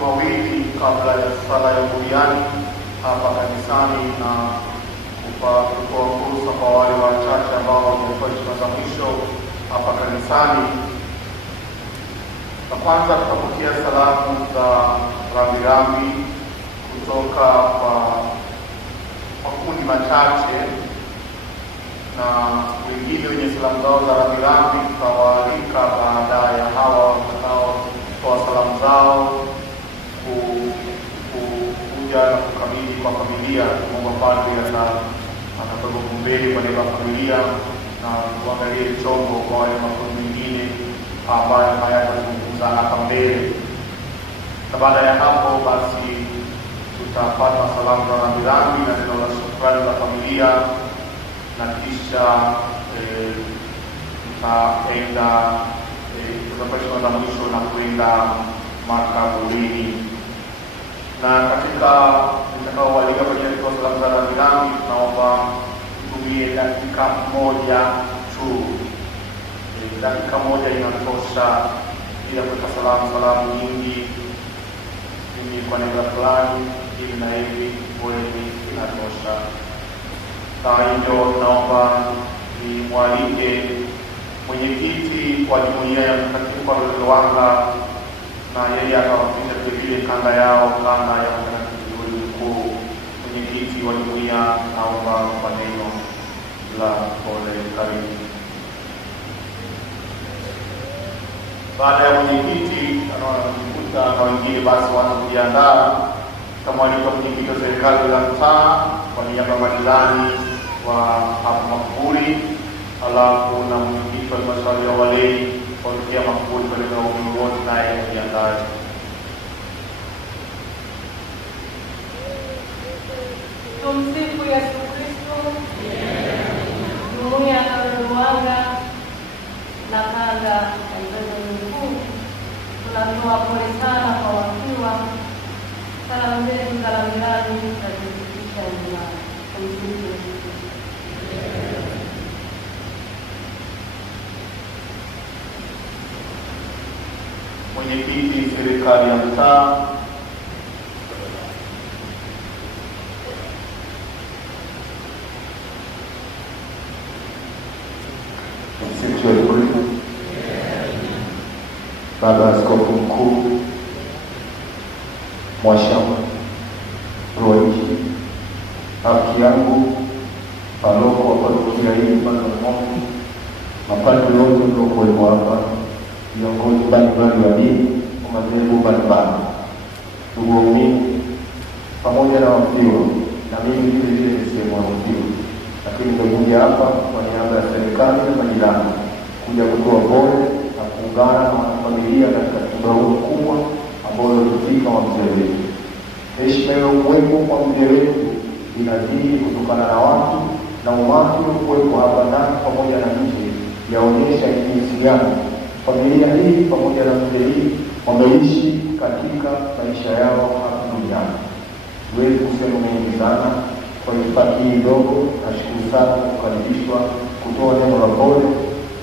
mawili kabla ya sala ya buriani hapa kanisani na kutoa fursa kwa wale wachache ambao wametoa heshima za mwisho hapa kanisani. Na kwanza tutapokea salamu za rambirambi kutoka kwa makundi machache, na wengine wenye salamu zao za rambirambi tutawaalika baada ya hawa watakaotoa salamu zao kuja na kukabidhi kwa familia. Mungu padri atatoka kumbele kwa niaba ya familia na kuangalia chombo kwa wale makundi mengine ambayo hayatazungumza hapa mbele. Na baada ya hapo basi tutapata salamu za rambirambi na neno la shukrani za familia, na kisha tutapata za mwisho na kuenda makaburini. Na katika nitakaowalika kwenye kutoa salamu za rambirambi, tunaomba tutumie dakika moja tu. Dakika moja inatosha bila kuweka salamu nyingi, mimi kwa neno fulani hivi na hivi, kweli inatosha. Kwa hivyo naomba nimwalike mwenyekiti wa jumuiya ya Mtakatifu Paulo Lwanga, na yeye atawakilisha vile kanda yao, kanda ya Mtakatifu Mkuu. Mwenyekiti wa jumuiya, naomba kwa neno la pole. Karibu. Baada ya mwenyekiti anaokuta na wengine basi wanajiandaa, kama alivyo mwenyekiti wa serikali la mtaa kwa niaba ya madiwani wa hapa Makuburi, alafu na mwenyekiti wa halmashauri ya walei kuelekea Makuburi kwa leo wote naye kujiandaa. Tumsifu Yesu Kristo. Jumuiya ya Lwanga na kanda ya Mkuu tunatoa pole sana kwa wakiwa. Salamu zetu za rambirambi tunazifikisha nyumbani. Tumsifu Yesu Kristo. Mwenyekiti serikali ya mtaa, Baba Askofu Mkuu Mwashamba Roichi, haki yangu paroko wa parokia hii Mungu, mapadri wote mliokuwepo hapa, viongozi mbalimbali wa dini wa madhehebu mbalimbali, ndugu waumini pamoja na wafiwa, na mimi vile ni sehemu ya wafiwa, lakini nimekuja hapa kwa niaba ya serikali na majirani kuja kutoa pole na kuungana na wanafamilia katika msiba huu mkubwa ambao ulifika wa mzee wetu. Heshima ya uwepo kwa mzee wetu inazidi kutokana na watu na umati uliokuwepo hapa ndani pamoja na nje, yaonyesha jinsi gani familia hii pamoja na mzee hii wameishi katika maisha yao hapa duniani. Siwezi kusema mengi sana kwa nafasi hii ndogo. Nashukuru sana kukaribishwa kutoa neno la pole,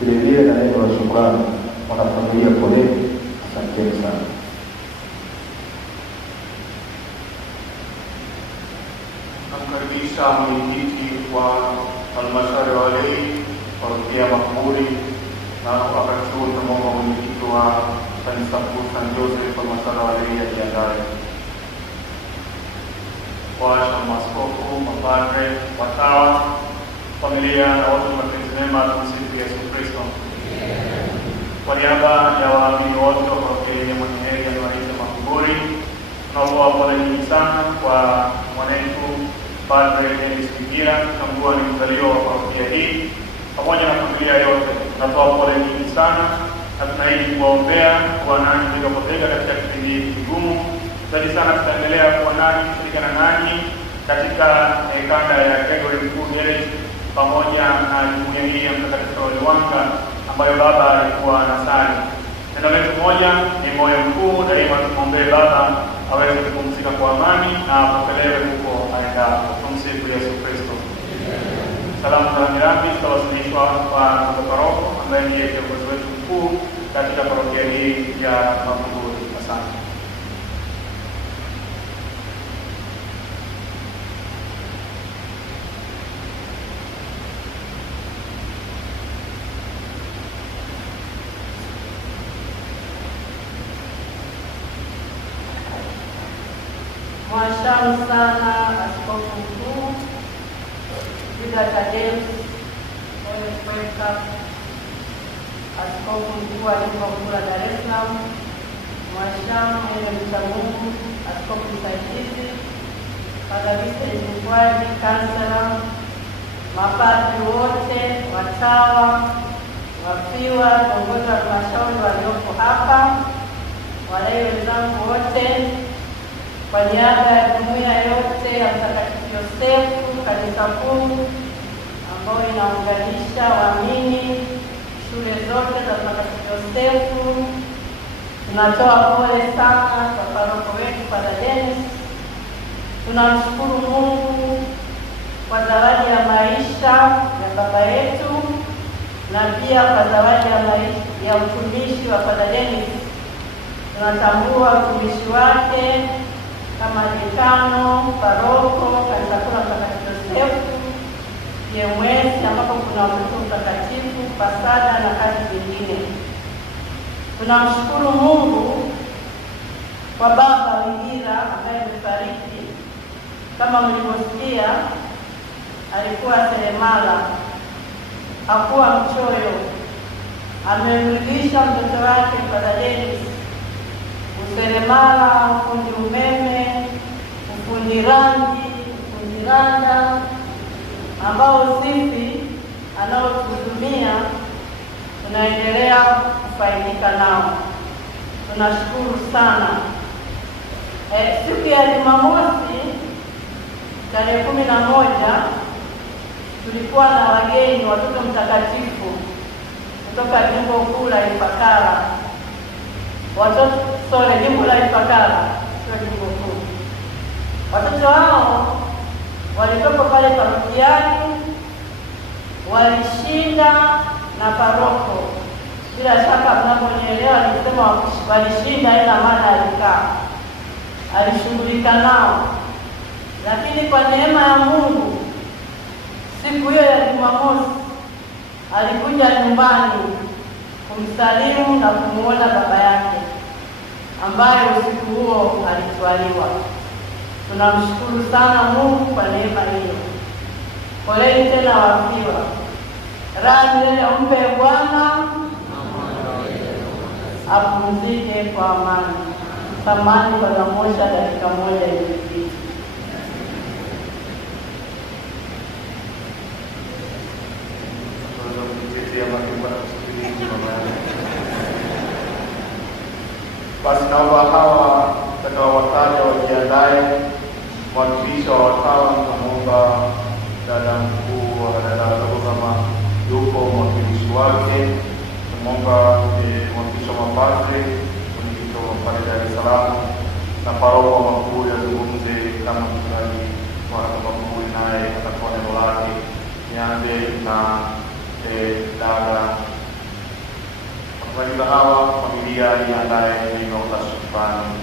vile na neno la shukrani. Wanafamilia pole, asanteni sana. Namkaribisha mwenyekiti wa halmashauri ya walei parokia Makuburi, na wakati huo tunamwomba mwenyekiti wa kanisa kuu San Joseph halmashauri ya walei ajiandae. Washa maaskofu, mapadre, watawa, familia na watu wa mapenzi mema, tumsifu Yesu Kristo. Kwa niaba ya waamini wote wa parokia yenye mwenyeji ya Makuburi, tunaomba pole nyingi sana kwa mwanetu Padre Dennis Kigira, tambua ni mzaliwa wa parokia hii, pamoja na familia yote. Tunatoa pole nyingi sana na tunaahidi kuwaombea kuwa nanyi mtakapoteka katika kipindi hiki kigumu. Zaidi sana tutaendelea kuwa nanyi, kushirikiana nanyi katika kanda ya Gregory Mkuu Village pamoja na jumuiya hii ya Mtakatifu Paulo Lwanga ambayo baba alikuwa anasali. Neno letu moja ni moyo mkuu, daima tumwombee baba aweze kupumzika kwa amani na apokelewe huko aendapo. Tumsifu Yesu Kristo. Salamu za rambirambi zitawasilishwa kwa baba paroko ambaye ndiye kiongozi wetu mkuu katika parokia hii ya Makuburi. Asante. Mwashamu sana Askofu Mkuu Juda Tadeus Mweka, Askofu Mkuu wa Jimbo Kuu la Dar es Salaam, Mwashamu mwenye mcha Mungu Askofu Msaidizi Padre Vincent Mkwaji, Kansela, mapadri wote, watawa, wafiwa, viongozi wa halmashauri walioko hapa, walei wenzangu wote, kwa niaba ya jumuiya yote ya Mtakatifu Yosefu Kanisa Kuu ambayo inaunganisha waamini shule zote za Mtakatifu Yosefu, tunatoa pole sana kwa paroko wetu Padre Dennis. Tunamshukuru Mungu kwa zawadi ya maisha ya baba yetu na pia kwa zawadi ya maisha ya utumishi wa Padre Dennis. Tunatambua utumishi wake kama dekano, paroko, Kanisa Kuu la Mtakatifu Yosefu, PMS ambapo kuna watoto mtakatifu, pasada na kazi zingine. Tunamshukuru Mungu kwa baba Wingira ambaye amefariki. Kama mlivyosikia, alikuwa seremala, hakuwa mchoyo. Amemridhisha mtoto wake Padre Dennis useremala, ufundi umeme, ufundi rangi, ufundi randa, ambao sisi anaotuhudumia tunaendelea kufaidika nao. Tunashukuru sana. Siku ya Jumamosi tarehe 11 tulikuwa na wageni watoto mtakatifu kutoka Jimbo Kuu la Ifakara. Jimbo la Ifakara, sio Jimbo Kuu. Watoto hao walitoka pale parokiani, walishinda na paroko. Bila shaka mnaponielewa nikisema walishinda, ina maana alishughulika nao. Lakini kwa neema ya Mungu, siku hiyo ya Jumamosi alikuja nyumbani kumsalimu na kumuona baba yake ambaye usiku huo alitwaliwa. Tunamshukuru sana Mungu kwa neema hiyo. Poleni tena wafiwa. Raha milele umpe Bwana, apumzike kwa amani. Samahani kwa namosha dakika moja hivi. Basi naomba hawa watakaowataja wajiandae. Mwakilishi wa watawa tunamuomba dada mkuu wa dada wadogo kama yuko mwakilishi wake. Tunamuomba mwakilishi wa mapadre, mwakilishi wa mapadre Dar es Salaam na paroko makuu yazungumze kama mchungaji wa makuu, naye atatoa neno lake. Nianze na dada. Kwa hawa familia iandae neno la shukrani.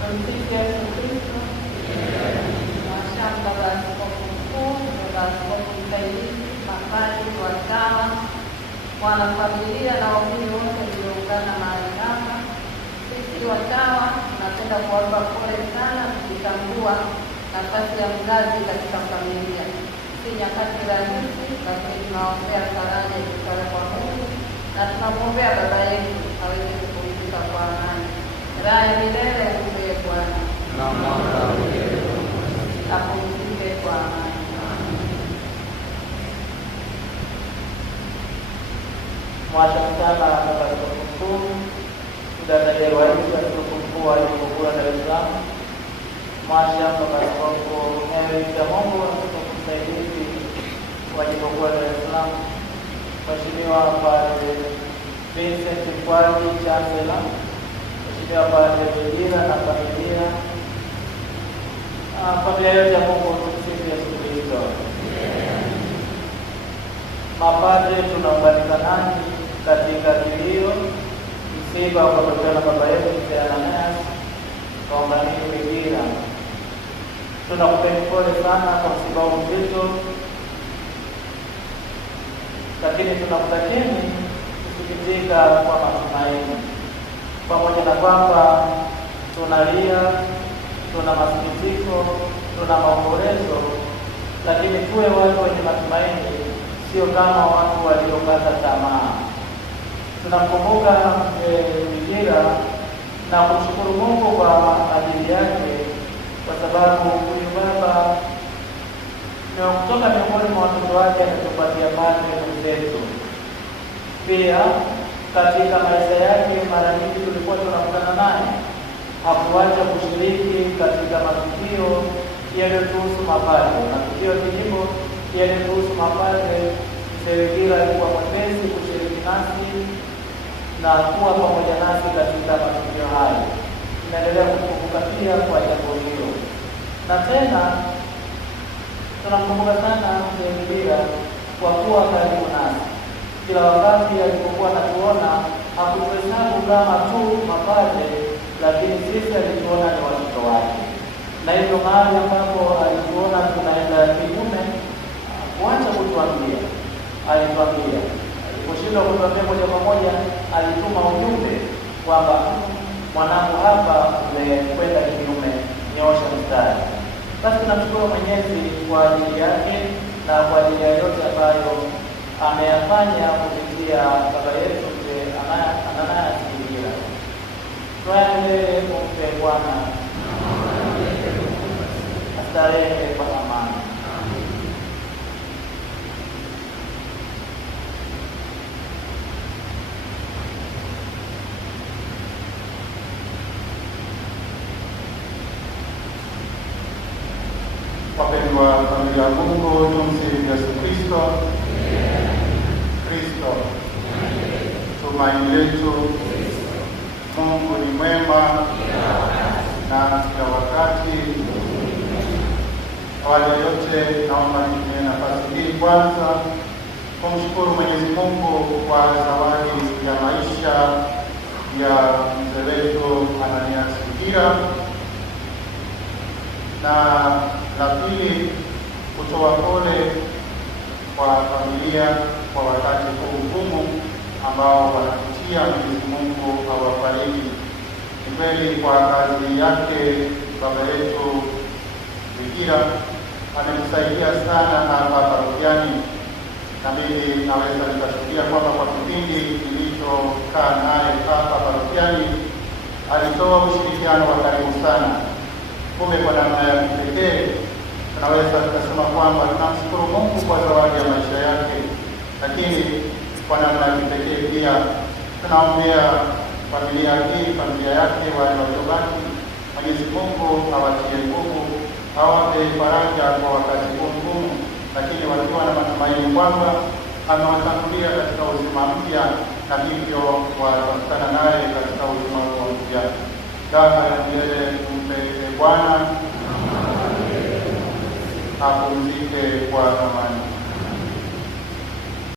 Tumsifu Yesu Kristo. Mwashamu baba Askofu Mkuu, baba Askofu Msaidizi, mapadri, watawa, wanafamilia na waumini wote walioungana mahali hapa. Sisi watawa tunapenda kuwapa pole sana, tukitambua nafasi ya mzazi katika familia. Si nyakati rahisi, lakini tunaombea faraja itokayo kwa Mungu na tunamwombea baba yetu aweze kupumzika kwa amani. Raha ya milele umpe Bwana, apumzike kwa amani. Mwashamu sana baba Askofu Mkuu Juda Tadeus Askofu Mkuu wa Jimbo Kuu la Dar es Salaam, Mwashamu baba Askofu Mungu Askofu Msaidizi wa Jimbo Kuu la Dar es Salaam, Mheshimiwa Padre Vincent Mkwaji, Chancela, Mheshimiwa Padre Wingira na familia yote ya Mungu. Tumsifu Yesu Kristo. Mapadre tunaunganika nanyi katika kilio. msiba ukatokea na baba yetu Mzee Ananias Kaunganini Bikira. Tunakupeni pole sana kwa msiba huu mzito, lakini tunakutakieni kusikitika kwa matumaini. Pamoja na kwamba tunalia, tuna masikitiko, tuna maombolezo, lakini tuwe watu wenye matumaini, sio kama watu waliokata tamaa. Tunamkumbuka Bikira na kumshukuru Mungu kwa ajili yake, kwa sababu huyu baba na kutoka miongoni mwa watoto wake ametupatia padre mwenzetu. Pia katika maisha yake mara nyingi tulikuwa tunakutana naye, hakuacha kushiriki katika matukio yaliyotuhusu mapadre, matukio kijimbo yaliyotuhusu mapadre. Mzee Bikira alikuwa mwepesi kushiriki nasi na kuwa pamoja nasi katika matukio hayo. Tunaendelea kukumbuka pia kwa jambo hilo, na tena tunamkumbuka sana Mzee Bikira kwa kuwa karibu nasi. Kila wakati alipokuwa anatuona hakutuhesabu kama tu mapadre, lakini sisi alituona ni watoto wake, na hivyo mahali ambapo alituona tunaenda kinyume, kuacha kutuambia, alituambia. Aliposhindwa kutuambia moja kwa moja, alituma ujumbe kwamba mwanangu, hapa umekwenda kinyume, nyosha mstari. Basi tunamshukuru Mwenyezi kwa ajili yake na kwa ajili ya yote ambayo ameyafanya kupitia baba yetu Mzee Ananias Bikira. Tuendelee kumpe Bwana astarehe kwa amani. Wapendwa familia ya Mungu, tumsifu Yesu Kristo. Kristo tumaini letu. Mungu ni mwema na kila wakati. Awali yote, naomba nitumie nafasi hii kwanza kumshukuru Mwenyezi Mungu kwa zawadi ya maisha ya mzee wetu Ananias Bikira, na la pili kutoa pole kwa familia kwa wakati huu mgumu ambao wanapitia. Mwenyezi Mungu awafariji. Ni kweli kwa kazi yake baba yetu Bikira ametusaidia sana hapa parokiani, na mimi naweza nikashuhudia kwamba kwa kipindi kilichokaa naye hapa parokiani alitoa ushirikiano wa karibu sana. Kumbe kwa namna ya kipekee tunaweza tukasema kwamba tunamshukuru Mungu kwa zawadi ya maisha yake, lakini kwa namna ya kipekee pia tunaombea familia hii, familia yake, wale waliobaki. Mwenyezi Mungu awatie nguvu, awape faraja kwa wakati huu mgumu, lakini wakiwa na matumaini kwamba amewatangulia katika uzima mpya, na hivyo watakutana naye katika uzima huo mpya. Dawa ya milele tumpe Bwana, apumzike kwa amani.